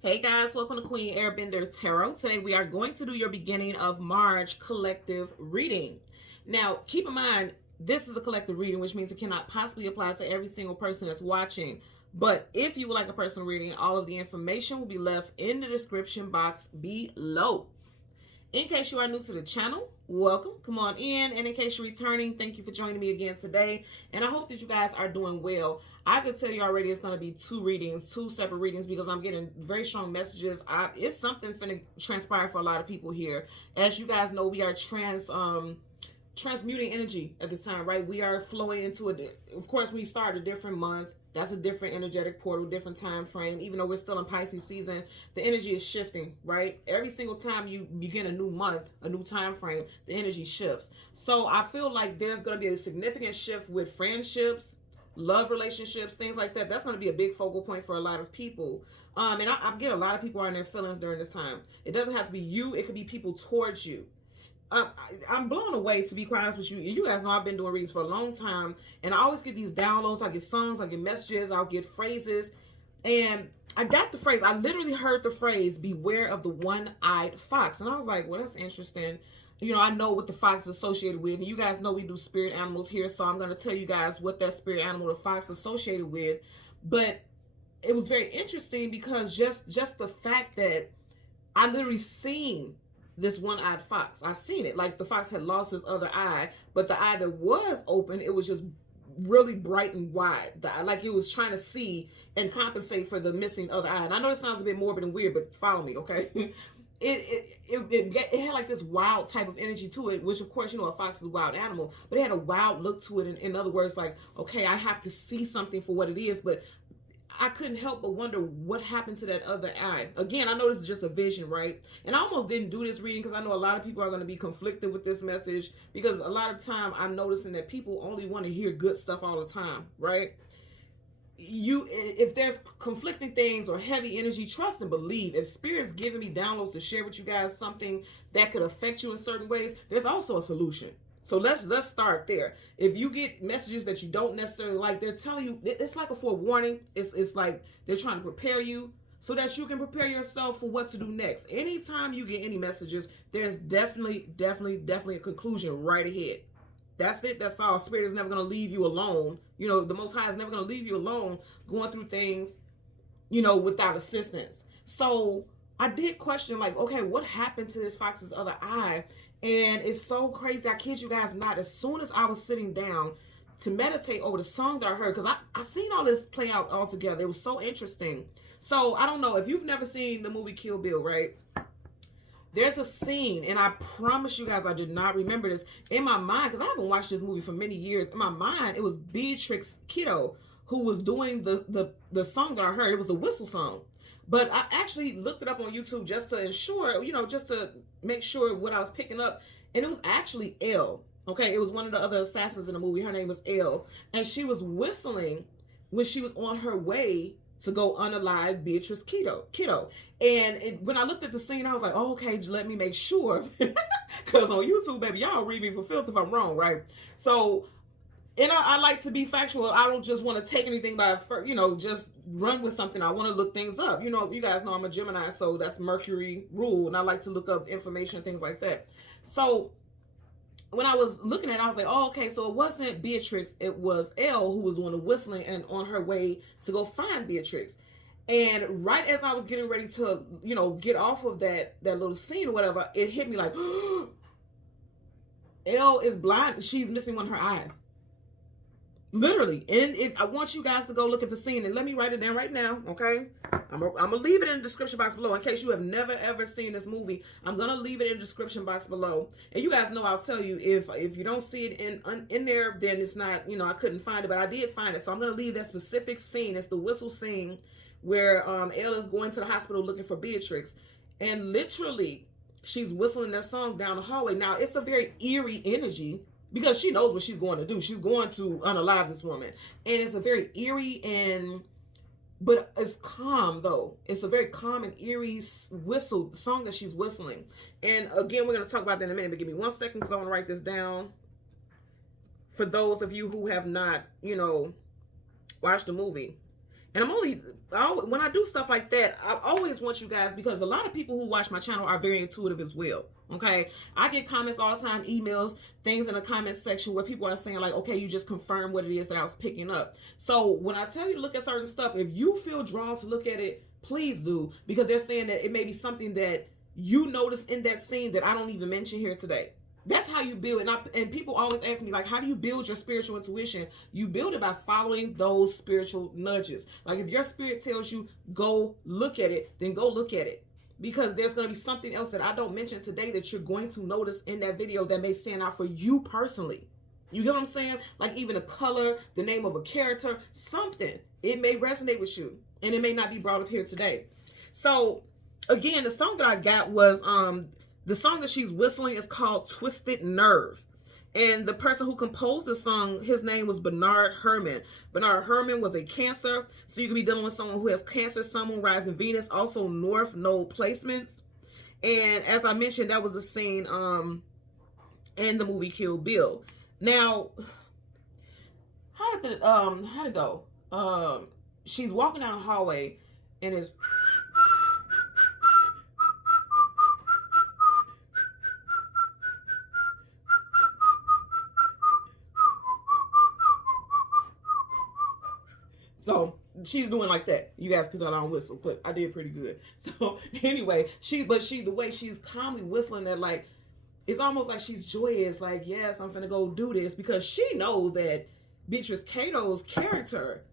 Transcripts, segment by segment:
Hey guys, welcome to Queen Airbender Tarot. Today we are going to do your beginning of March collective reading. Now, keep in mind, this is a collective reading, which means it cannot possibly apply to every single person that's watching. But if you would like a personal reading, all of the information will be left in the description box below. In case you are new to the channel, welcome. Come on in. And in case you're returning, thank you for joining me again today. And I hope that you guys are doing well. I can tell you already it's going to be two separate readings, because I'm getting very strong messages. It's something finna transpire for a lot of people here. As you guys know, we are transmuting energy at this time, right? We are flowing into of course, we start a different month. That's a different energetic portal, different time frame. Even though we're still in Pisces season, the energy is shifting, right? Every single time you begin a new month, a new time frame, the energy shifts. So I feel like there's going to be a significant shift with friendships, love relationships, things like that. That's going to be a big focal point for a lot of people. And I get a lot of people are in their feelings during this time. It doesn't have to be you. It could be people towards you. I'm blown away, to be quite honest with you. You guys know I've been doing reads for a long time, and I always get these downloads. I get songs, I get messages, I'll get phrases, and I got the phrase. I literally heard the phrase, beware of the one-eyed fox. And I was like, well, that's interesting. You know, I know what the fox is associated with, and you guys know we do spirit animals here, so I'm going to tell you guys what that spirit animal, the fox, is associated with. But it was very interesting because just the fact that I literally seen this one-eyed fox. I seen it. Like the fox had lost his other eye, but the eye that was open, it was just really bright and wide. Like it was trying to see and compensate for the missing other eye. And I know this sounds a bit morbid and weird, but follow me, okay? It had like this wild type of energy to it, which of course, you know, a fox is a wild animal, but it had a wild look to it. In other words, like, okay, I have to see something for what it is, but I couldn't help but wonder what happened to that other eye. Again, I know this is just a vision, right? And I almost didn't do this reading because I know a lot of people are going to be conflicted with this message, because a lot of time I'm noticing that people only want to hear good stuff all the time, right? If there's conflicting things or heavy energy, trust and believe. If Spirit's giving me downloads to share with you guys something that could affect you in certain ways, there's also a solution. So let's start there. If you get messages that you don't necessarily like, they're telling you, it's like a forewarning. It's like they're trying to prepare you so that you can prepare yourself for what to do next. Anytime you get any messages, there's definitely a conclusion right ahead. That's it. That's all. Spirit is never going to leave you alone. You know, the Most High is never going to leave you alone going through things, you know, without assistance. So I did question, like, okay, what happened to this fox's other eye? And it's so crazy. I kid you guys not. As soon as I was sitting down to meditate over the song that I heard, because I seen all this play out all together. It was so interesting. So I don't know if you've never seen the movie Kill Bill, right? There's a scene, and I promise you guys I did not remember this in my mind, because I haven't watched this movie for many years. In my mind, it was Beatrix Kiddo who was doing the song that I heard. It was a whistle song. But I actually looked it up on YouTube just to ensure, you know, just to make sure what I was picking up. And it was actually Elle. Okay, it was one of the other assassins in the movie. Her name was Elle. And she was whistling when she was on her way to go unalive Beatrice Kiddo. And when I looked at the scene, I was like, oh, okay, let me make sure. Because on YouTube, baby, y'all read me for filth if I'm wrong, right? So, and I like to be factual. I don't just want to take anything by, you know, just run with something. I want to look things up. You know, you guys know I'm a Gemini, so that's Mercury rule. And I like to look up information, things like that. So when I was looking at it, I was like, oh, okay, so it wasn't Beatrix. It was Elle who was doing the whistling and on her way to go find Beatrix. And right as I was getting ready to, you know, get off of that little scene or whatever, it hit me like, Elle is blind. She's missing one of her eyes. Literally. And I want you guys to go look at the scene, and let me write it down right now, okay? I'm gonna leave it in the description box below in case you have never ever seen this movie. I'm gonna leave it in the description box below. And you guys know I'll tell you if you don't see it in there, then it's not, you know, I couldn't find it, but I did find it. So I'm gonna leave that specific scene. It's the whistle scene where Elle is going to the hospital looking for Beatrix, and literally she's whistling that song down the hallway. Now it's a very eerie energy, because she knows what she's going to do. She's going to unalive this woman. And it's a very eerie but it's calm though. It's a very calm and eerie whistle song that she's whistling. And again, we're going to talk about that in a minute, but give me 1 second because I want to write this down. For those of you who have not, you know, watched the movie. And when I do stuff like that, I always want you guys, because a lot of people who watch my channel are very intuitive as well. Okay, I get comments all the time, emails, things in the comments section where people are saying like, okay, you just confirmed what it is that I was picking up. So when I tell you to look at certain stuff, if you feel drawn to look at it, please do, because they're saying that it may be something that you notice in that scene that I don't even mention here today. That's how you build. And people always ask me, like, how do you build your spiritual intuition? You build it by following those spiritual nudges. Like, if your spirit tells you, go look at it, then go look at it. Because there's going to be something else that I don't mention today that you're going to notice in that video that may stand out for you personally. You get what I'm saying? Like, even a color, the name of a character, something. It may resonate with you, and it may not be brought up here today. So, again, the song that I got was the song that she's whistling is called Twisted Nerve. And the person who composed the song, his name was Bernard Herrmann. Bernard Herrmann was a Cancer. So you could be dealing with someone who has Cancer, Sun, Moon, Rising, Venus, also North Node placements. And as I mentioned, that was a scene in the movie Kill Bill. Now, how did it go? She's walking down the hallway and is... So she's doing like that. You guys can tell I don't whistle, but I did pretty good. So anyway, the way she's calmly whistling that, like, it's almost like she's joyous. Like, yes, I'm finna go do this, because she knows that Beatrice Cato's character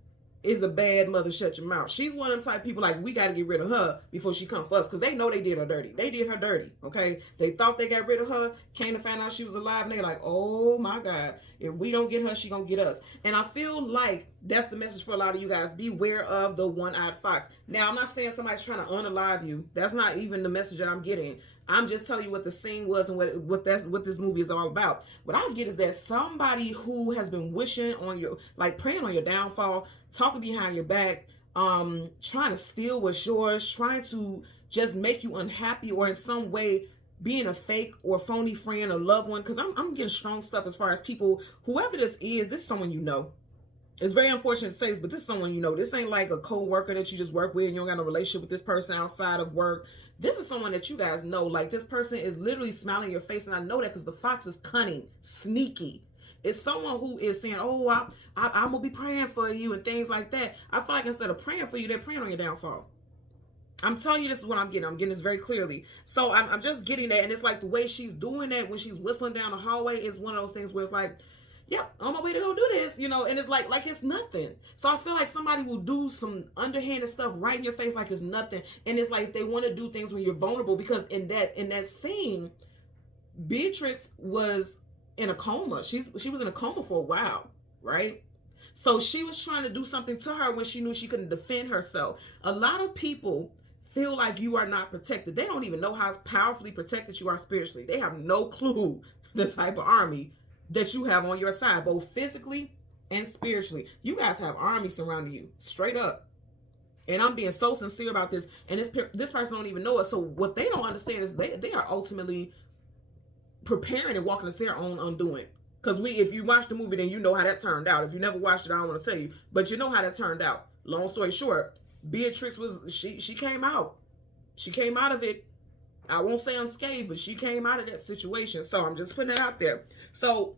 is a bad mother, shut your mouth. She's one of them type of people, like, we got to get rid of her before she come for us, because they know they did her dirty. They did her dirty, okay? They thought they got rid of her, came to find out she was alive, and they're like, oh my God, if we don't get her, she gonna get us. And I feel like that's the message for a lot of you guys. Beware of the one-eyed fox. Now, I'm not saying somebody's trying to unalive you. That's not even the message that I'm getting. I'm just telling you what the scene was and what this movie is all about. What I get is that somebody who has been wishing on your, like, praying on your downfall, talking behind your back, trying to steal what's yours, trying to just make you unhappy, or in some way being a fake or phony friend or loved one. Because I'm getting strong stuff as far as people, whoever this is someone you know. It's very unfortunate to say this, but this is someone you know. This ain't like a co-worker that you just work with and you don't got no relationship with this person outside of work. This is someone that you guys know. Like, this person is literally smiling in your face, and I know that because the fox is cunning, sneaky. It's someone who is saying, oh, I'm going to be praying for you and things like that. I feel like instead of praying for you, they're praying on your downfall. I'm telling you, this is what I'm getting. I'm getting this very clearly. So I'm just getting that, and it's like the way she's doing that when she's whistling down the hallway is one of those things where it's like, yep, on my way to go do this, you know, and it's like it's nothing. So I feel like somebody will do some underhanded stuff right in your face like it's nothing. And it's like they want to do things when you're vulnerable, because in that scene, Beatrix was in a coma. She was in a coma for a while, right? So she was trying to do something to her when she knew she couldn't defend herself. A lot of people feel like you are not protected. They don't even know how powerfully protected you are spiritually. They have no clue the type of army that you have on your side, both physically and spiritually. You guys have army surrounding you, straight up. And I'm being so sincere about this. And this person don't even know it. So what they don't understand is they are ultimately preparing and walking their own undoing. Because if you watch the movie, then you know how that turned out. If you never watched it, I don't want to tell you, but you know how that turned out. Long story short, Beatrix she came out. She came out of it. I won't say unscathed, but she came out of that situation. So I'm just putting it out there. So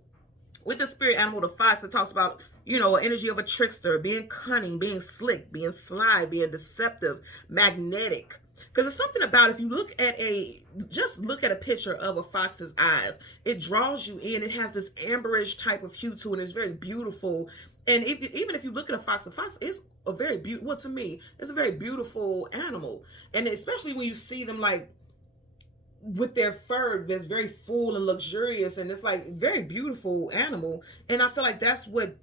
with the spirit animal, the fox, it talks about, you know, energy of a trickster, being cunning, being slick, being sly, being deceptive, magnetic. Because it's something about, if you just look at a picture of a fox's eyes, it draws you in. It has this amberish type of hue to it. It's very beautiful. And even if you look at a fox is a very beautiful, well, to me, it's a very beautiful animal. And especially when you see them, like, with their fur that's very full and luxurious, and it's like very beautiful animal. And I feel like that's what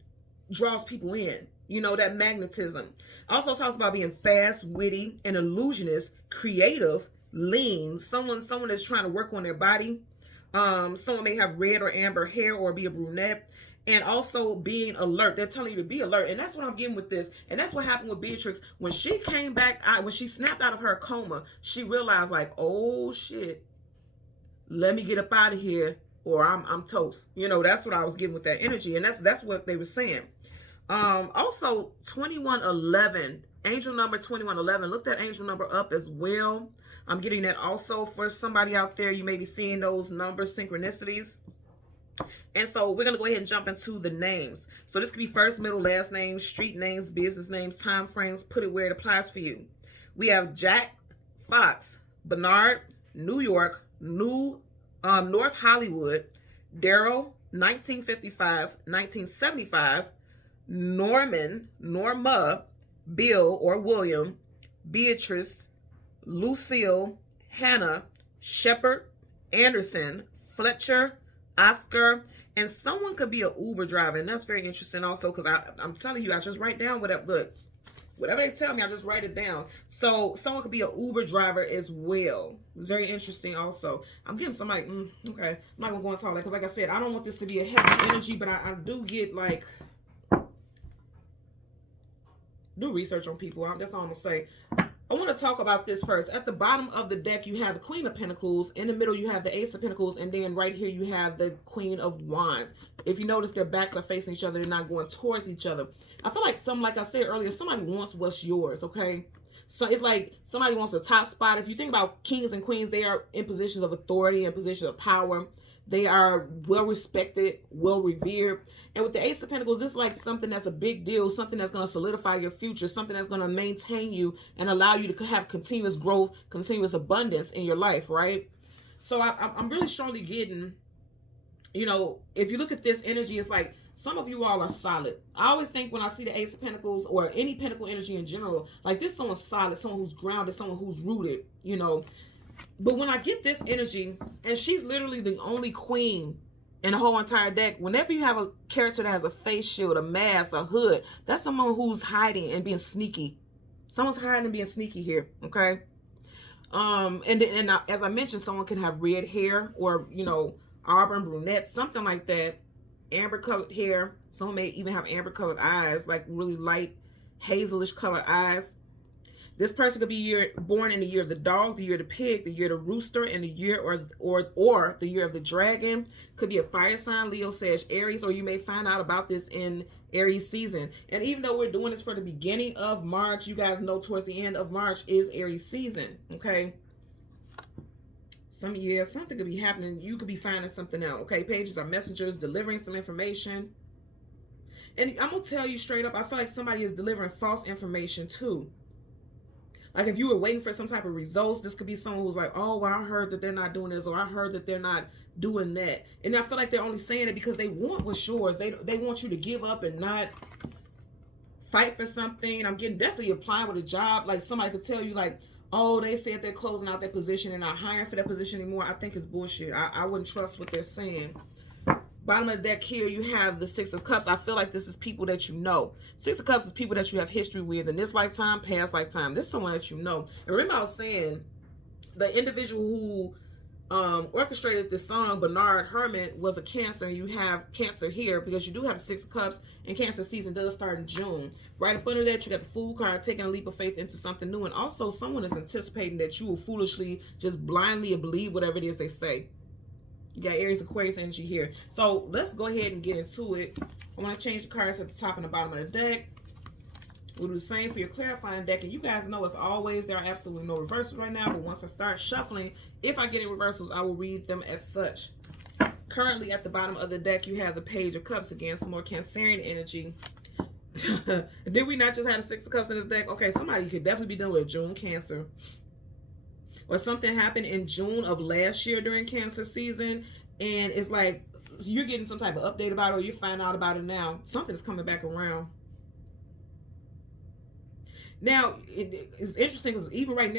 draws people in, you know, that magnetism. Also talks about being fast, witty, an illusionist, creative, lean, someone that's trying to work on their body. Someone may have red or amber hair or be a brunette. And also being alert. They're telling you to be alert. And that's what I'm getting with this. And that's what happened with Beatrix. When she came back, when she snapped out of her coma, she realized, like, oh shit, let me get up out of here or I'm toast. You know, that's what I was getting with that energy. And that's what they were saying. Also 2111, angel number 2111. Look that angel number up as well. I'm getting that also for somebody out there. You may be seeing those number synchronicities. And so we're going to go ahead and jump into the names. So this could be first, middle, last name, street names, business names, time frames. Put it where it applies for you. We have Jack, Fox, Bernard, New York, North Hollywood, Daryl, 1955, 1975, Norman, Norma, Bill or William, Beatrice, Lucille, Hannah, Shepard, Anderson, Fletcher, Oscar, and someone could be an Uber driver. And that's very interesting also, because I'm telling you, I just write down whatever, look, whatever they tell me, I just write it down. So someone could be an Uber driver as well. Very interesting also. I'm getting somebody, okay, I'm not going to go into all that, because like I said, I don't want this to be a heavy energy, but I do get like, do research on people. That's all I'm going to say. I want to talk about this first. At the bottom of the deck, you have the Queen of Pentacles. In the middle, you have the Ace of Pentacles. And then right here, you have the Queen of Wands. If you notice, their backs are facing each other. They're not going towards each other. I feel like like I said earlier, somebody wants what's yours, okay? So it's like somebody wants a top spot. If you think about kings and queens, they are in positions of authority and positions of power. They are well respected, well revered. And with the Ace of Pentacles, this is like something that's a big deal, something that's going to solidify your future, something that's going to maintain you and allow you to have continuous growth, continuous abundance in your life, right? So I'm really strongly getting, you know, if you look at this energy, it's like some of you all are solid. I always think when I see the Ace of Pentacles or any Pentacle energy in general, like this someone's solid, someone who's grounded, someone who's rooted, you know. But when I get this energy, and she's literally the only queen in the whole entire deck, whenever you have a character that has a face shield, a mask, a hood, that's someone who's hiding and being sneaky. Someone's hiding and being sneaky here, okay? And as I mentioned, someone can have red hair or, you know, auburn, brunette, something like that. Amber colored hair. Someone may even have amber colored eyes, like really light hazelish colored eyes. This person could be born in the year of the dog, the year of the pig, the year of the rooster, and the year or the year of the dragon. Could be a fire sign, Leo, Sag, Aries, or you may find out about this in Aries season. And even though we're doing this for the beginning of March, you guys know towards the end of March is Aries season, okay? Something could be happening. You could be finding something out, okay? Pages are messengers delivering some information. And I'm going to tell you straight up, I feel like somebody is delivering false information too. Like if you were waiting for some type of results, this could be someone who's like, oh, well, I heard that they're not doing this, or I heard that they're not doing that. And I feel like they're only saying it because they want what's yours. They want you to give up and not fight for something. I'm getting definitely applying with a job. Like somebody could tell you like, oh, they said they're closing out that position and not hiring for that position anymore. I think it's bullshit. I wouldn't trust what they're saying. Bottom of the deck here, you have the Six of Cups. I feel like this is people that you know. Six of Cups is people that you have history with in this lifetime, past lifetime. This is someone that you know. And remember I was saying, the individual who orchestrated this song, Bernard Herrmann, was a Cancer. And you have Cancer here because you do have the Six of Cups, and Cancer season does start in June. Right up under that, you got the Fool card, taking a leap of faith into something new. And also someone is anticipating that you will foolishly just blindly believe whatever it is they say. You got Aries, Aquarius energy here. So let's go ahead and get into it. I want to change the cards at the top and the bottom of the deck. We'll do the same for your clarifying deck. And you guys know, as always, there are absolutely no reversals right now. But once I start shuffling, if I get any reversals, I will read them as such. Currently, at the bottom of the deck, you have the Page of Cups again. Some more Cancerian energy. Did we not just have the Six of Cups in this deck? Okay, somebody could definitely be dealing with June Cancer. Or something happened in June of last year during Cancer season, and it's like you're getting some type of update about it, or you find out about it now. Something's coming back around. Now, it's interesting because even right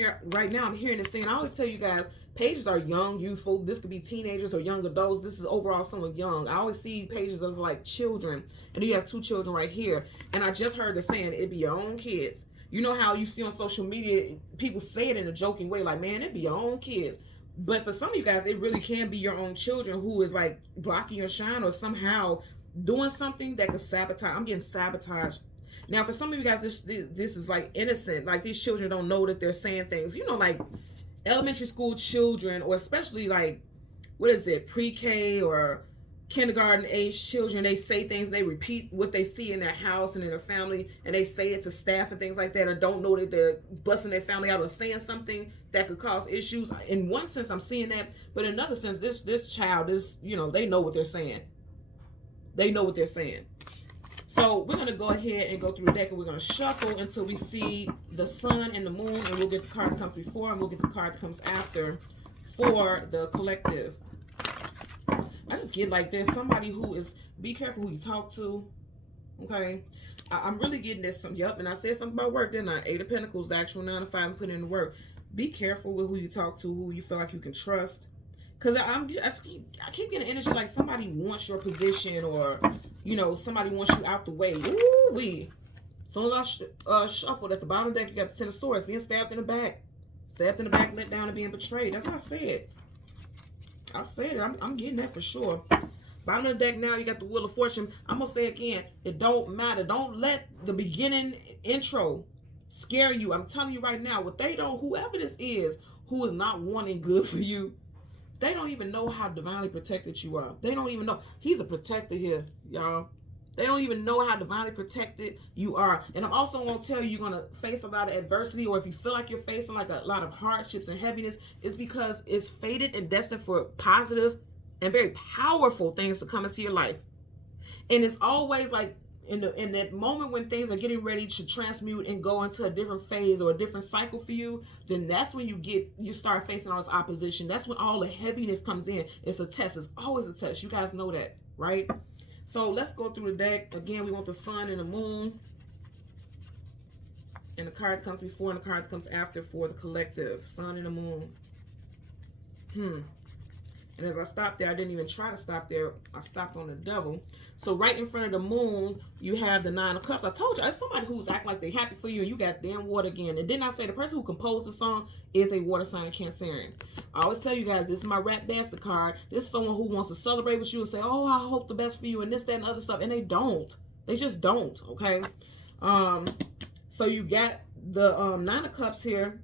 now, I'm hearing this saying, I always tell you guys, pages are young, youthful. This could be teenagers or young adults. This is overall someone young. I always see pages as like children, and you have two children right here. And I just heard the saying, it'd be your own kids. You know how you see on social media, people say it in a joking way, like, man, it'd be your own kids. But for some of you guys, it really can be your own children who is like blocking your shine or somehow doing something that could sabotage. I'm getting sabotaged. Now, for some of you guys, this is like innocent. Like these children don't know that they're saying things, you know, like elementary school children, or especially like, what is it, pre-K or kindergarten age children, they say things, they repeat what they see in their house and in their family, and they say it to staff and things like that, or don't know that they're busting their family out or saying something that could cause issues. In one sense, I'm seeing that, but in another sense, this child is, they know what they're saying. They know what they're saying. So we're going to go ahead and go through the deck, and we're going to shuffle until we see the sun and the moon, and we'll get the card that comes before, and we'll get the card that comes after for the collective. I just get like there's somebody who is, be careful who you talk to, okay? I'm really getting this, and I said something about work, didn't I? 8 of Pentacles, the actual 9 to 5, and put in the work. Be careful with who you talk to, who you feel like you can trust. Because I keep getting energy like somebody wants your position, or, somebody wants you out the way. Ooh-wee. As soon as I shuffled at the bottom of the deck, you got the Ten of Swords, being stabbed in the back. Stabbed in the back, let down, and being betrayed. That's what I said. I said it. I'm getting that for sure. Bottom of the deck now, you got the Wheel of Fortune. I'm going to say again, it don't matter. Don't let the beginning intro scare you. I'm telling you right now, whoever this is who is not wanting good for you, they don't even know how divinely protected you are. They don't even know. He's a protector here, y'all. They don't even know how divinely protected you are. And I'm also going to tell you, you're going to face a lot of adversity, or if you feel like you're facing like a lot of hardships and heaviness, it's because it's fated and destined for positive and very powerful things to come into your life. And it's always like in that moment when things are getting ready to transmute and go into a different phase or a different cycle for you, then that's when you start facing all this opposition. That's when all the heaviness comes in. It's a test. It's always a test. You guys know that, right? So let's go through the deck. Again, we want the sun and the moon. And the card that comes before and the card that comes after for the collective. Sun and the moon. And as I stopped there, I didn't even try to stop there. I stopped on the devil. So right in front of the moon, you have the 9 of Cups. I told you, it's somebody who's acting like they're happy for you, and you got damn water again. And didn't I say the person who composed the song is a water sign Cancerian? I always tell you guys, this is my Rat Bastard card. This is someone who wants to celebrate with you and say, oh, I hope the best for you, and this, that, and other stuff. And they don't. They just don't, okay? So you got the 9 of Cups here,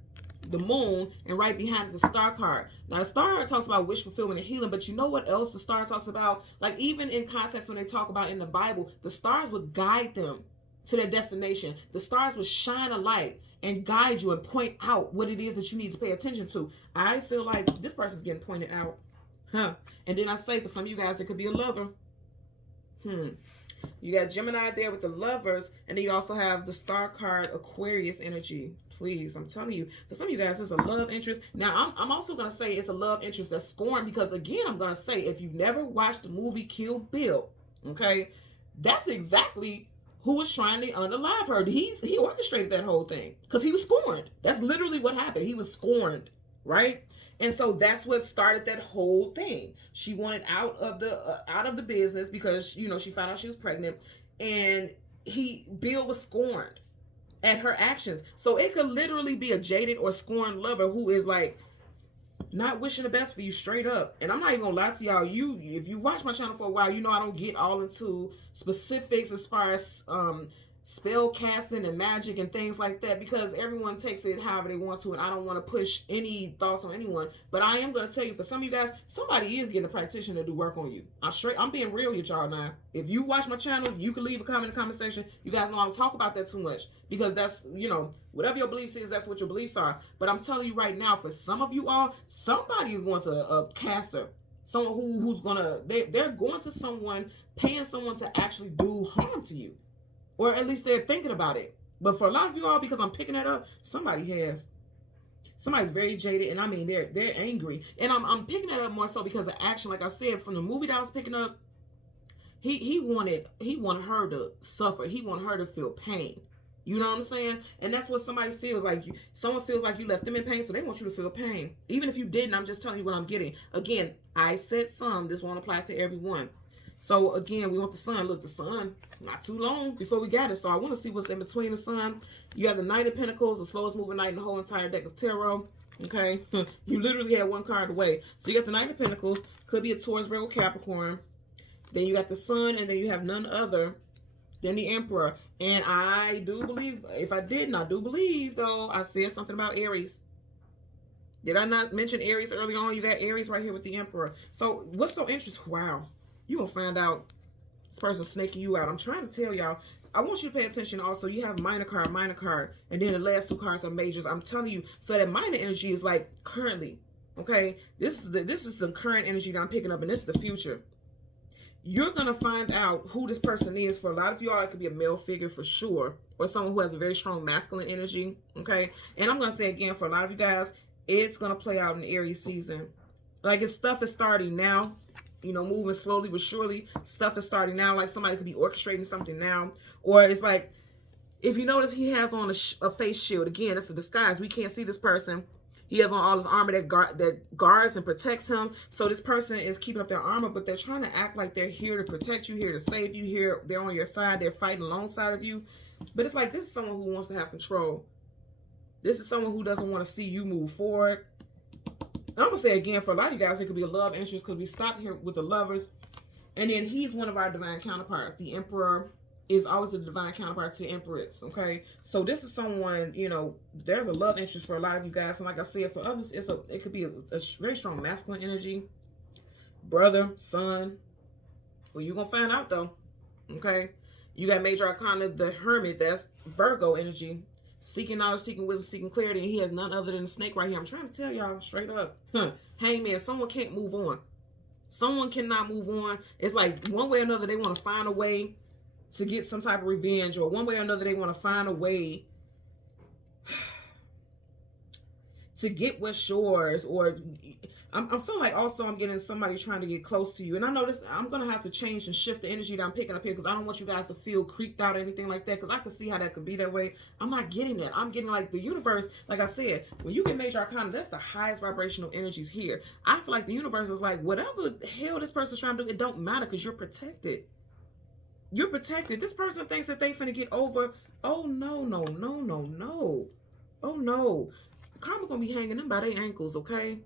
the moon, and right behind the star card. Now the star talks about wish fulfillment and healing, but you know what else the star talks about? Like even in context when they talk about in the Bible, the stars would guide them to their destination. The stars would shine a light and guide you and point out what it is that you need to pay attention to. I feel like this person's getting pointed out. And then I say for some of you guys, it could be a lover. You got Gemini there with the Lovers, and then you also have the star card Aquarius energy. Please, I'm telling you, for some of you guys, it's a love interest. Now, I'm also going to say it's a love interest that's scorned, because again, I'm going to say, if you've never watched the movie Kill Bill, okay, that's exactly who was trying to unalive her. He orchestrated that whole thing because he was scorned. That's literally what happened. He was scorned, right? And so that's what started that whole thing. She wanted out of the business because, she found out she was pregnant, and Bill was scorned at her actions. So it could literally be a jaded or scorned lover who is like not wishing the best for you straight up. And I'm not even gonna lie to y'all, if you watch my channel for a while, I don't get all into specifics as far as spell casting and magic and things like that, because everyone takes it however they want to, and I don't want to push any thoughts on anyone. But I am going to tell you, for some of you guys, somebody is getting a practitioner to do work on you. I'm being real with y'all now. If you watch my channel, you can leave a comment in the comment section. You guys know I don't talk about that too much, because that's, whatever your beliefs is, that's what your beliefs are. But I'm telling you right now, for some of you all, somebody is going to a caster. Someone who's going to, they're going to someone, paying someone to actually do harm to you. Or at least they're thinking about it. But for a lot of you all, because I'm picking that up, somebody's very jaded, and I mean they're angry. And I'm picking that up more so because of action. Like I said, from the movie that I was picking up, he wanted her to suffer. He wanted her to feel pain. You know what I'm saying? And that's what somebody feels like. Someone feels like you left them in pain, so they want you to feel pain. Even if you didn't, I'm just telling you what I'm getting. Again, I said some. This won't apply to everyone. So again, we want the sun. Look, the sun, not too long before we got it. So I want to see what's in between the sun. You have the Knight of Pentacles, the slowest moving knight in the whole entire deck of tarot. Okay, you literally had one card away. So you got the Knight of Pentacles, could be a Taurus, Virgo, Capricorn. Then you got the sun, and then you have none other than the Emperor. And I do believe, if I didn't, I do believe though, I said something about Aries. Did I not mention Aries early on? You got Aries right here with the Emperor. So what's so interesting? Wow. You're going to find out this person's snaking you out. I'm trying to tell y'all. I want you to pay attention also. You have minor card, and then the last 2 cards are majors. I'm telling you. So that minor energy is like currently. Okay? This is the current energy that I'm picking up, and this is the future. You're going to find out who this person is. For a lot of y'all, it could be a male figure for sure, or someone who has a very strong masculine energy. Okay? And I'm going to say again, for a lot of you guys, it's going to play out in Aries season. Like, it's stuff is starting now. You know, moving slowly but surely. Stuff is starting now. Like somebody could be orchestrating something now. Or it's like, if you notice, he has on a face shield. Again, it's a disguise. We can't see this person. He has on all his armor that guards and protects him. So this person is keeping up their armor, but they're trying to act like they're here to protect you, here to save you, here they're on your side, they're fighting alongside of you. But it's like, this is someone who wants to have control. This is someone who doesn't want to see you move forward. I'm going to say again, for a lot of you guys, it could be a love interest, because we stopped here with the lovers. And then he's one of our divine counterparts. The emperor is always the divine counterpart to empress, okay? So this is someone, you know, there's a love interest for a lot of you guys. And like I said, for others, it could be a very strong masculine energy. Brother, son. Well, you're going to find out, though, okay? You got Major Arcana, the Hermit. That's Virgo energy. Seeking knowledge, seeking wisdom, seeking clarity. And he has none other than the snake right here. I'm trying to tell y'all straight up. Hangman, someone can't move on. Someone cannot move on. It's like one way or another, they want to find a way to get some type of revenge, or one way or another, they want to find a way to get what's yours. Or I'm feeling like also I'm getting somebody trying to get close to you. And I know this, I'm going to have to change and shift the energy that I'm picking up here, because I don't want you guys to feel creeped out or anything like that, because I can see how that could be that way. I'm not getting that. I'm getting like the universe, like I said, when you get Major Arcana, that's the highest vibrational energies here. I feel like the universe is like, whatever the hell this person's trying to do, it don't matter, because you're protected. You're protected. This person thinks that they finna get over. Oh, no, no, no, no, no. Oh, no. Karma gonna be hanging them by their ankles, okay?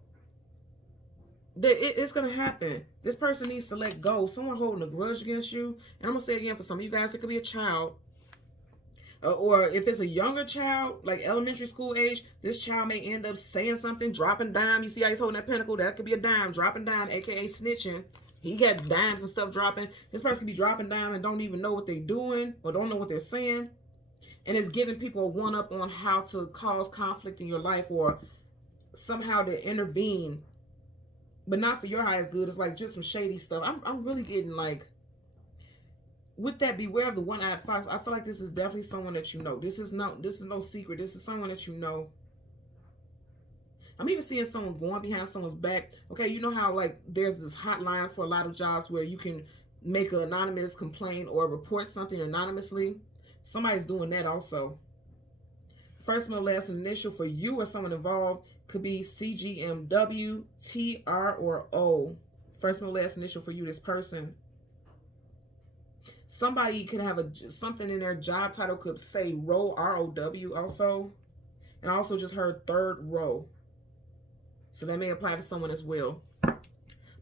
It's gonna happen. This person needs to let go. Someone holding a grudge against you. And I'm gonna say again, for some of you guys, it could be a child. Or if it's a younger child, like elementary school age, this child may end up saying something, dropping dime. You see how he's holding that pentacle? That could be a dime, dropping dime, aka snitching. He got dimes and stuff dropping. This person could be dropping dime and don't even know what they're doing, or don't know what they're saying. And it's giving people a one-up on how to cause conflict in your life, or somehow to intervene, but not for your highest good. It's like just some shady stuff. I'm really getting like, with that, beware of the one-eyed fox. I feel like this is definitely someone that you know. This is no secret. This is someone that you know. I'm even seeing someone going behind someone's back. Okay, you know how like there's this hotline for a lot of jobs where you can make an anonymous complaint or report something anonymously? Somebody's doing that also. First, middle, last initial for you or someone involved could be CGMW, TR, or O. First, middle, last initial for you, this person. Somebody could have something in their job title could say row, ROW also. And I also just heard third row. So that may apply to someone as well.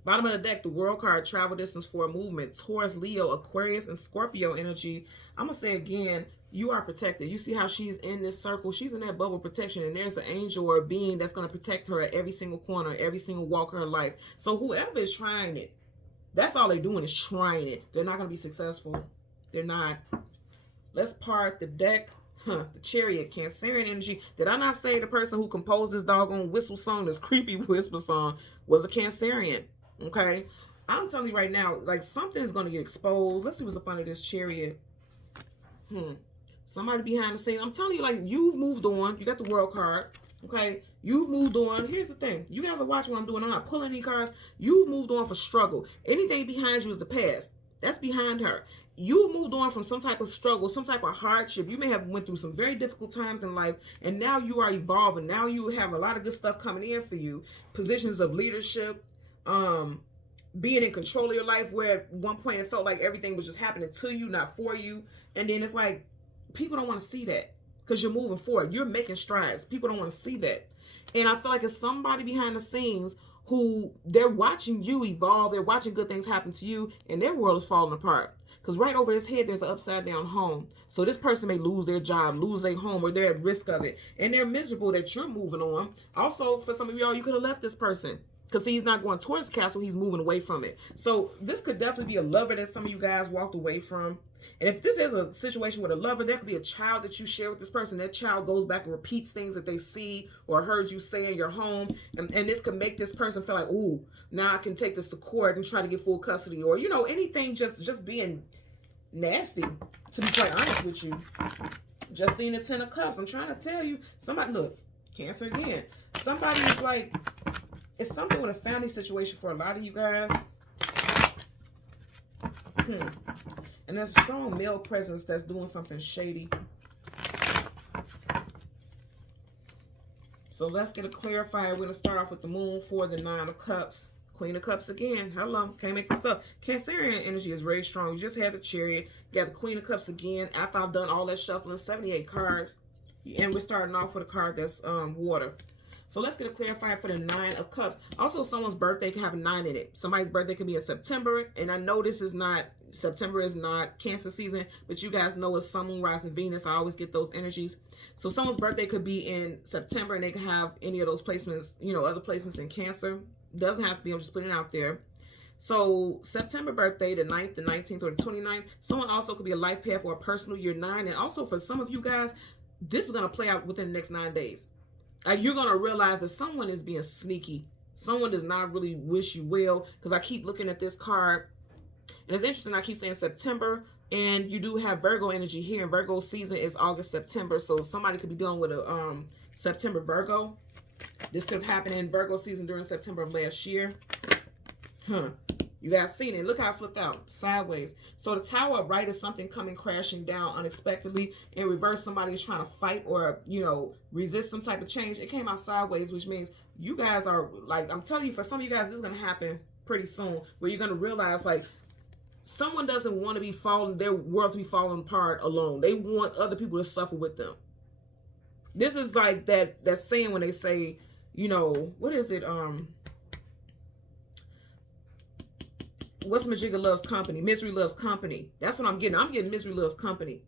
Bottom of the deck, the World card, travel distance for a movement. Taurus, Leo, Aquarius, and Scorpio energy. I'm going to say again, you are protected. You see how she's in this circle? She's in that bubble of protection, and there's an angel or a being that's going to protect her at every single corner, every single walk of her life. So whoever is trying it, that's all they're doing is trying it. They're not going to be successful. They're not. Let's part the deck. The Chariot, Cancerian energy. Did I not say the person who composed this doggone whistle song, this creepy whisper song, was a Cancerian? Okay? I'm telling you right now, like something's going to get exposed. Let's see what's up under this Chariot. Somebody behind the scenes. I'm telling you, like, you've moved on. You got the World card. Okay? You've moved on. Here's the thing. You guys are watching what I'm doing. I'm not pulling any cards. You've moved on for struggle. Anything behind you is the past. That's behind her. You moved on from some type of struggle, some type of hardship. You may have went through some very difficult times in life, and now you are evolving. Now you have a lot of good stuff coming in for you. Positions of leadership, being in control of your life, where at one point it felt like everything was just happening to you, not for you. And then it's like, people don't want to see that because you're moving forward. You're making strides. People don't want to see that. And I feel like it's somebody behind the scenes who they're watching you evolve. They're watching good things happen to you, and their world is falling apart. Because right over his head, there's an upside down home. So this person may lose their job, lose their home, or they're at risk of it. And they're miserable that you're moving on. Also, for some of y'all, you could have left this person. Because he's not going towards the castle, he's moving away from it. So this could definitely be a lover that some of you guys walked away from. And if this is a situation with a lover, there could be a child that you share with this person. That child goes back and repeats things that they see or heard you say in your home. And this could make this person feel like, ooh, now I can take this to court and try to get full custody. Or, you know, anything just being nasty, to be quite honest with you. Just seeing the 10 of Cups. I'm trying to tell you, somebody, look, Cancer again. Somebody is like, it's something with a family situation for a lot of you guys. And there's a strong male presence that's doing something shady. So let's get a clarifier. We're going to start off with the moon for the 9 of Cups. Queen of Cups again. Hello. Can't make this up. Cancerian energy is very strong. You just had the Chariot. You got the Queen of Cups again. After I've done all that shuffling, 78 cards. And we're starting off with a card that's water. So let's get a clarifier for the 9 of Cups. Also, someone's birthday can have a 9 in it. Somebody's birthday can be in September. And I know this is not, September is not Cancer season, but you guys know it's Sun, Moon, Rising, Venus. I always get those energies. So someone's birthday could be in September and they can have any of those placements, you know, other placements in Cancer. Doesn't have to be, I'm just putting it out there. So September birthday, the 9th, the 19th, or the 29th. Someone also could be a life path or a personal year 9. And also for some of you guys, this is going to play out within the next 9 days. You're going to realize that someone is being sneaky. Someone does not really wish you well, because I keep looking at this card. And it's interesting, I keep saying September, and you do have Virgo energy here. And Virgo season is August, September. So somebody could be dealing with a September Virgo. This could have happened in Virgo season during September of last year. You guys seen it. Look how it flipped out. Sideways. So the Tower of Right is something coming crashing down unexpectedly. In reverse, somebody is trying to fight or, you know, resist some type of change. It came out sideways, which means you guys are, like, I'm telling you, for some of you guys, this is going to happen pretty soon, where you're going to realize, like, someone doesn't want to be falling, their world to be falling apart alone. They want other people to suffer with them. This is like that saying when they say, you know, what is it? What's Majigga loves company? Misery loves company. That's what I'm getting. I'm getting misery loves company.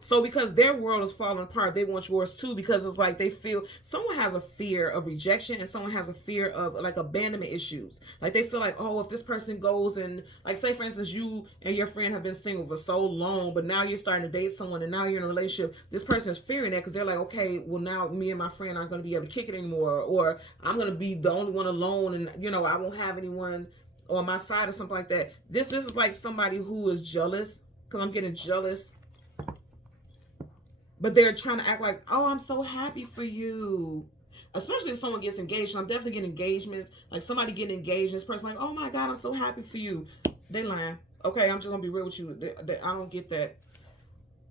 So because their world is falling apart, they want yours too, because it's like they feel, someone has a fear of rejection and someone has a fear of like abandonment issues. Like they feel like, oh, if this person goes and, like, say for instance, you and your friend have been single for so long, but now you're starting to date someone and now you're in a relationship. This person is fearing that because they're like, okay, well now me and my friend aren't going to be able to kick it anymore, or I'm going to be the only one alone and, you know, I won't have anyone on my side or something like that. This is like somebody who is jealous, because I'm getting jealous. But they're trying to act like, oh, I'm so happy for you. Especially if someone gets engaged. I'm definitely getting engagements. Like somebody getting engaged. This person like, oh my God, I'm so happy for you. They lying. Okay, I'm just going to be real with you. I don't get that.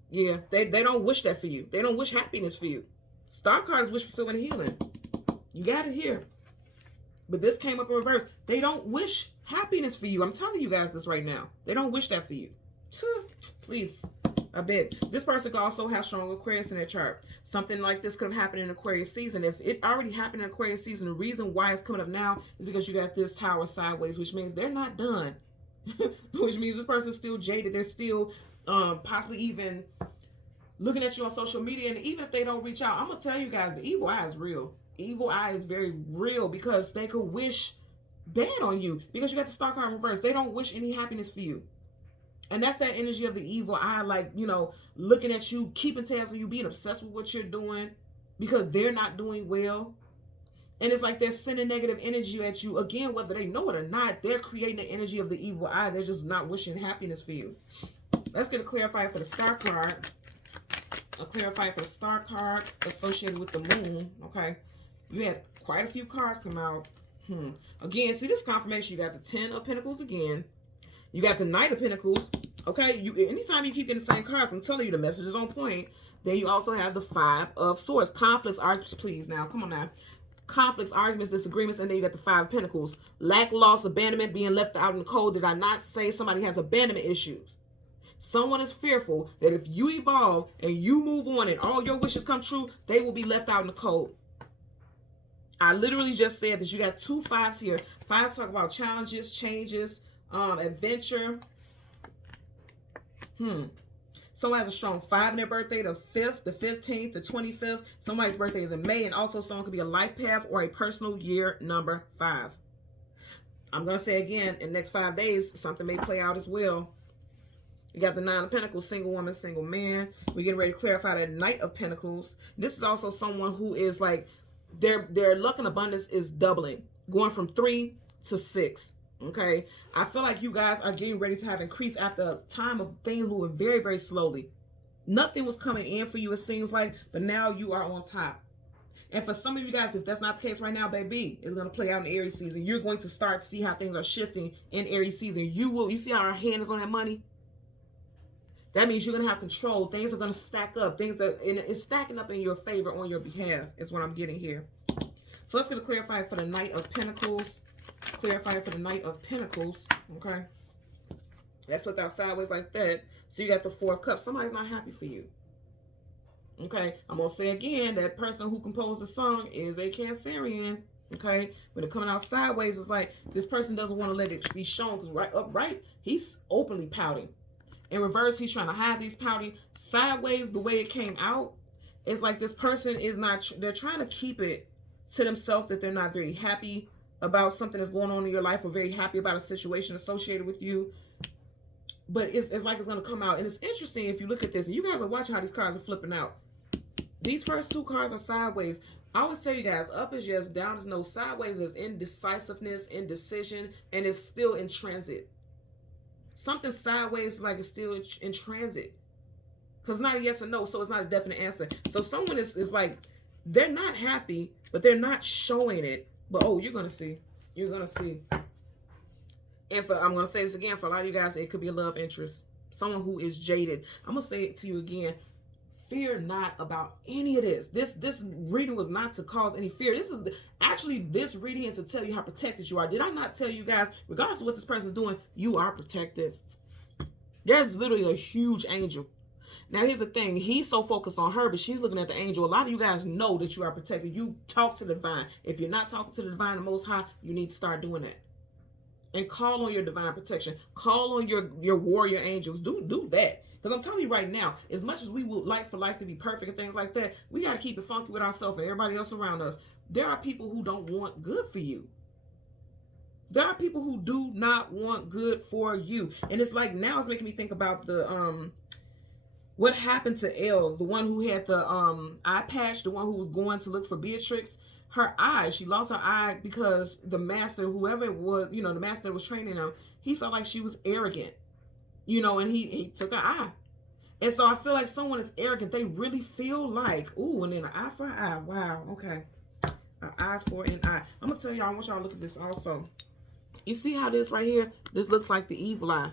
Yeah, they don't wish that for you. They don't wish happiness for you. Star cards wish fulfillment and healing. You got it here. But this came up in reverse. They don't wish happiness for you. I'm telling you guys this right now. They don't wish that for you. Please. I bet. This person could also have strong Aquarius in their chart. Something like this could have happened in Aquarius season. If it already happened in Aquarius season, the reason why it's coming up now is because you got this Tower sideways, which means they're not done. Which means this person's still jaded. They're still possibly even looking at you on social media. And even if they don't reach out, I'm going to tell you guys, the evil eye is real. Evil eye is very real, because they could wish bad on you, because you got the Star card in reverse. They don't wish any happiness for you. And that's that energy of the evil eye, like, you know, looking at you, keeping tabs on you, being obsessed with what you're doing because they're not doing well. And it's like they're sending negative energy at you. Again, whether they know it or not, they're creating the energy of the evil eye. They're just not wishing happiness for you. Let's get a clarifier for the Star card. A clarifier for the Star card associated with the moon. Okay. You had quite a few cards come out. Again, see this confirmation. You got the 10 of Pentacles again. You got the Knight of Pentacles. Okay, anytime you keep getting the same cards, I'm telling you the message is on point. Then you also have the 5 of Swords. Conflicts, arguments, please now. Come on now. Conflicts, arguments, disagreements, and then you got the 5 of Pentacles. Lack, loss, abandonment, being left out in the cold. Did I not say somebody has abandonment issues? Someone is fearful that if you evolve and you move on and all your wishes come true, they will be left out in the cold. I literally just said that you got 2 5s here. 5s talk about challenges, changes, adventure. Someone has a strong 5 in their birthday, the 5th, the 15th, the 25th. Somebody's birthday is in May, and also someone could be a life path or a personal year number 5. I'm going to say again, in the next 5 days, something may play out as well. You got the Nine of Pentacles, single woman, single man. We're getting ready to clarify that Knight of Pentacles. This is also someone who is like, their luck and abundance is doubling, going from 3 to 6. Okay, I feel like you guys are getting ready to have increase after a time of things moving very, very slowly. Nothing was coming in for you, it seems like, but now you are on top. And for some of you guys, if that's not the case right now, baby, it's going to play out in Aries season. You're going to start to see how things are shifting in Aries season. You see how our hand is on that money? That means you're going to have control. Things are going to stack up. It's stacking up in your favor on your behalf is what I'm getting here. So let's get a clarifier for the Knight of Pentacles. Clarifier for the Knight of Pentacles. Okay. That flipped out sideways like that. So you got the Four of Cups. Somebody's not happy for you. Okay. I'm going to say again, that person who composed the song is a Cancerian. Okay. When it coming out sideways, it's like this person doesn't want to let it be shown, because right upright, he's openly pouting. In reverse, he's trying to hide these pouting. Sideways, the way it came out, it's like this person is not, they're trying to keep it to themselves that they're not very happy about something that's going on in your life, or very happy about a situation associated with you. But it's like it's going to come out. And it's interesting if you look at this, and you guys are watching how these cards are flipping out. These first two cards are sideways. I always tell you guys, up is yes, down is no. Sideways is indecisiveness, indecision, and it's still in transit. Something sideways like it's still in transit. Because it's not a yes or no, so it's not a definite answer. So someone is like, they're not happy, but they're not showing it. But oh, you're going to see. You're going to see. And I'm going to say this again, for a lot of you guys, it could be a love interest. Someone who is jaded. I'm going to say it to you again. Fear not about any of this. This reading was not to cause any fear. This reading is to tell you how protected you are. Did I not tell you guys, regardless of what this person is doing, you are protected? There's literally a huge angel. Now, here's the thing. He's so focused on her, but she's looking at the angel. A lot of you guys know that you are protected. You talk to the divine. If you're not talking to the divine, the Most High, you need to start doing that. And call on your divine protection. Call on your warrior angels. Do that. Because I'm telling you right now, as much as we would like for life to be perfect and things like that, we got to keep it funky with ourselves and everybody else around us. There are people who don't want good for you. There are people who do not want good for you. And it's like, now it's making me think about the what happened to Elle, the one who had the eye patch, the one who was going to look for Beatrix. Her eye, she lost her eye because the master, whoever it was, the master that was training him, he felt like she was arrogant, and he took her eye. And so I feel like someone is arrogant. They really feel like, ooh, and then an eye for an eye. Wow, okay. An eye for an eye. I'm going to tell y'all, I want y'all to look at this also. You see how this right here, this looks like the evil eye.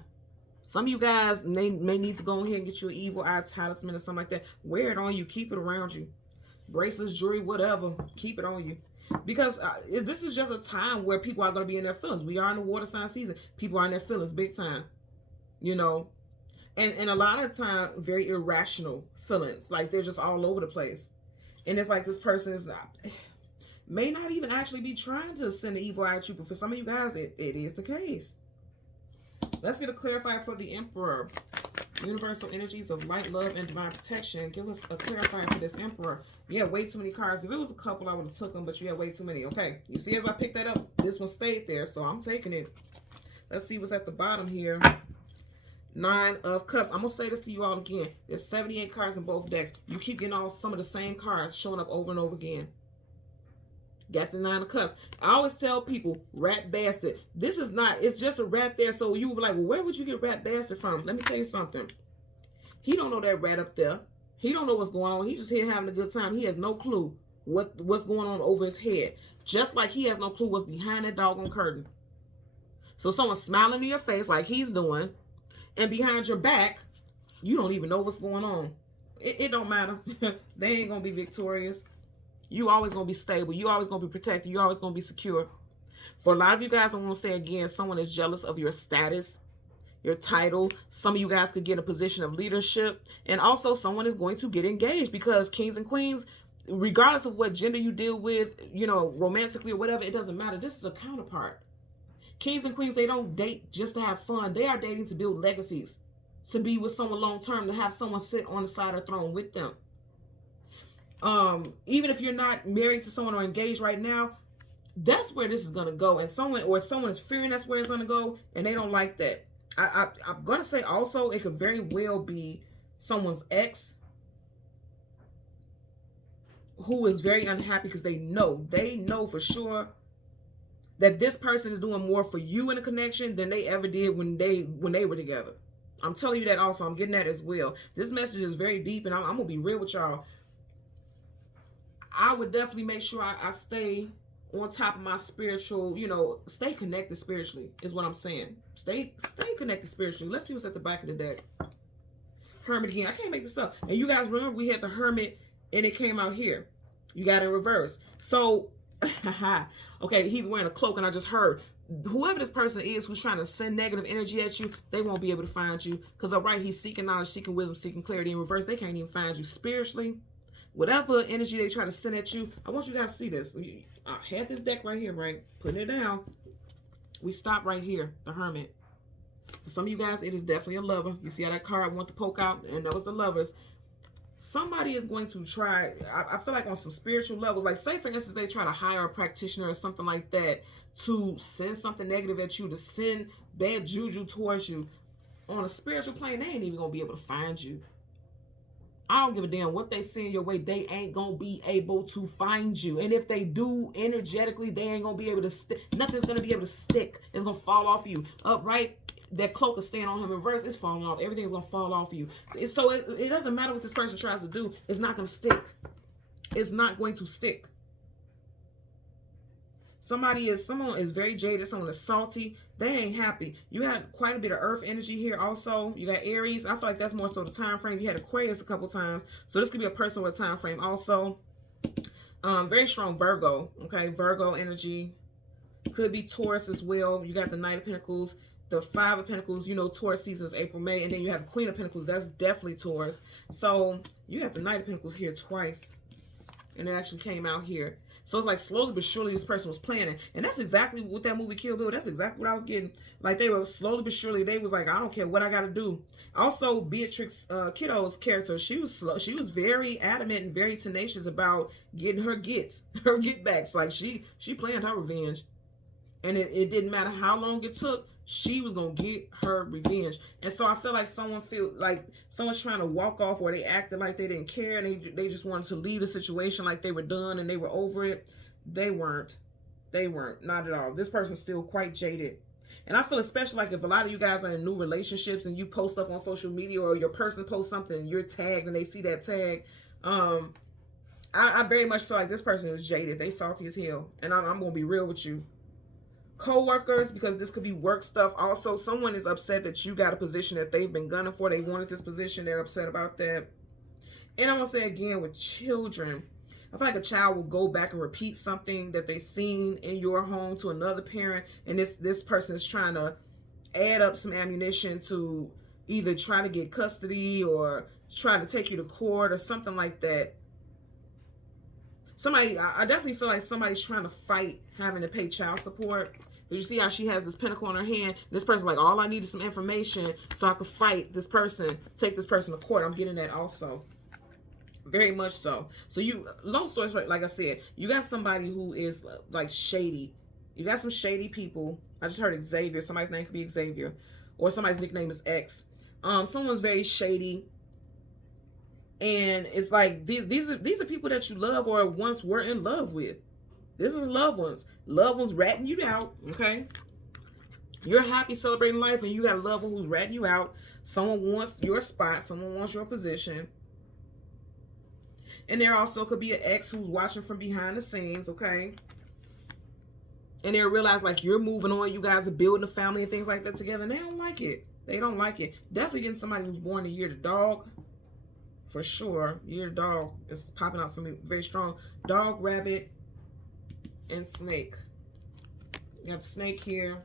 Some of you guys may need to go ahead and get you an evil eye talisman or something like that. Wear it on you. Keep it around you. Bracelets, jewelry, whatever. Keep it on you. Because this is just a time where people are going to be in their feelings. We are in the water sign season. People are in their feelings big time. And a lot of time, very irrational feelings. Like they're just all over the place. And it's like this person is may not even actually be trying to send an evil eye at you. But for some of you guys, it is the case. Let's get a clarifier for the Emperor. Universal energies of light, love, and divine protection. Give us a clarifier for this Emperor. You have way too many cards. If it was a couple, I would have took them, but you have way too many. Okay, you see as I picked that up, this one stayed there, so I'm taking it. Let's see what's at the bottom here. 9 of Cups. I'm going to say this to you all again. There's 78 cards in both decks. You keep getting some of the same cards showing up over and over again. Got the 9 of Cups. I always tell people, rat bastard. This is not, it's just a rat there. So you will be like, well, where would you get rat bastard from? Let me tell you something. He don't know that rat up there. He don't know what's going on. He's just here having a good time. He has no clue what's going on over his head. Just like he has no clue what's behind that doggone curtain. So someone's smiling in your face like he's doing, and behind your back, you don't even know what's going on. It don't matter. They ain't going to be victorious. You always going to be stable. You always going to be protected. You always going to be secure. For a lot of you guys, I want to say again, someone is jealous of your status, your title. Some of you guys could get a position of leadership. And also someone is going to get engaged, because kings and queens, regardless of what gender you deal with, romantically or whatever, it doesn't matter. This is a counterpart. Kings and queens, they don't date just to have fun. They are dating to build legacies, to be with someone long term, to have someone sit on the side of the throne with them. Even if you're not married to someone or engaged right now, That's where this is going to go. And someone is fearing that's where it's going to go, and they don't like that. I'm going to say also it could very well be someone's ex who is very unhappy because they know for sure that this person is doing more for you in a connection than they ever did when they were together. I'm telling you that also. I'm getting that as well. This message is very deep, and I'm going to be real with y'all. I would definitely make sure I stay on top of my spiritual, stay connected spiritually is what I'm saying. Stay connected spiritually. Let's see what's at the back of the deck. Hermit again. I can't make this up. And you guys remember we had the Hermit and it came out here. You got it in reverse. So, okay, he's wearing a cloak, and I just heard whoever this person is who's trying to send negative energy at you, they won't be able to find you. Because, all right, he's seeking knowledge, seeking wisdom, seeking clarity. In reverse, they can't even find you spiritually. Whatever energy they try to send at you, I want you guys to see this. I had this deck right here, right? Putting it down. We stop right here, the Hermit. For some of you guys, it is definitely a lover. You see how that card want to poke out? And that was the lovers. Somebody is going to try, I feel like on some spiritual levels, like say for instance, they try to hire a practitioner or something like that to send something negative at you, to send bad juju towards you. On a spiritual plane, they ain't even going to be able to find you. I don't give a damn what they send your way. They ain't going to be able to find you. And if they do, energetically, they ain't going to be able to stick. Nothing's going to be able to stick. It's going to fall off you. Upright, that cloak is staying on him in reverse. It's falling off. Everything's going to fall off you. So it doesn't matter what this person tries to do. It's not going to stick. It's not going to stick. Someone is very jaded. Someone is salty. They ain't happy. You had quite a bit of earth energy here also. You got Aries. I feel like that's more so the time frame. You had Aquarius a couple times. So this could be a person with a time frame also. Very strong Virgo. Okay, Virgo energy. Could be Taurus as well. You got the Knight of Pentacles. The Five of Pentacles, Taurus season is April, May. And then you have the Queen of Pentacles. That's definitely Taurus. So you got the Knight of Pentacles here twice. And it actually came out here. So it's like slowly but surely this person was planning. And that's exactly what that movie Kill Bill, that's exactly what I was getting. Like they were slowly but surely, they was like, I don't care what I got to do. Also, Beatrix Kiddo's character, she was very adamant and very tenacious about getting her get backs. Like she planned her revenge. And it didn't matter how long it took. She was going to get her revenge. And so I feel like someone's trying to walk off, or they acted like they didn't care and they just wanted to leave the situation like they were done and they were over it. They weren't. Not at all. This person's still quite jaded. And I feel especially like if a lot of you guys are in new relationships and you post stuff on social media, or your person posts something and you're tagged and they see that tag, I very much feel like this person is jaded. They salty as hell. And I'm going to be real with you. Co-workers, because this could be work stuff. Also, someone is upset that you got a position that they've been gunning for. They wanted this position. They're upset about that. And I'm going to say again with children, I feel like a child will go back and repeat something that they've seen in your home to another parent. And this person is trying to add up some ammunition to either try to get custody or try to take you to court or something like that. I definitely feel like somebody's trying to fight having to pay child support. Did you see how she has this pentacle in her hand? This person's like, all I need is some information so I could fight this person, take this person to court. I'm getting that also. Very much so. So long story short, like I said, you got somebody who is like shady. You got some shady people. I just heard Xavier. Somebody's name could be Xavier. Or somebody's nickname is X. Someone's very shady. And it's like these are people that you love or once were in love with. This is loved ones. Loved ones ratting you out, okay? You're happy celebrating life and you got a loved one who's ratting you out. Someone wants your spot. Someone wants your position. And there also could be an ex who's watching from behind the scenes, okay? And they realize like you're moving on. You guys are building a family and things like that together. And they don't like it. They don't like it. Definitely getting somebody who's born the year the dog. For sure. Year the dog is popping out for me very strong. Dog, rabbit, and snake. You got the snake here.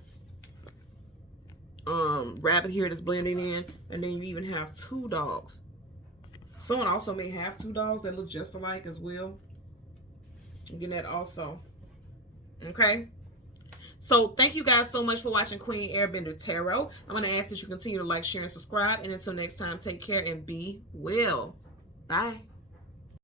Rabbit here that's blending in. And then you even have two dogs. Someone also may have two dogs that look just alike as well. I'm getting that also. Okay. So thank you guys so much for watching Queen Airbender Tarot. I'm going to ask that you continue to like, share, and subscribe. And until next time, take care and be well. Bye.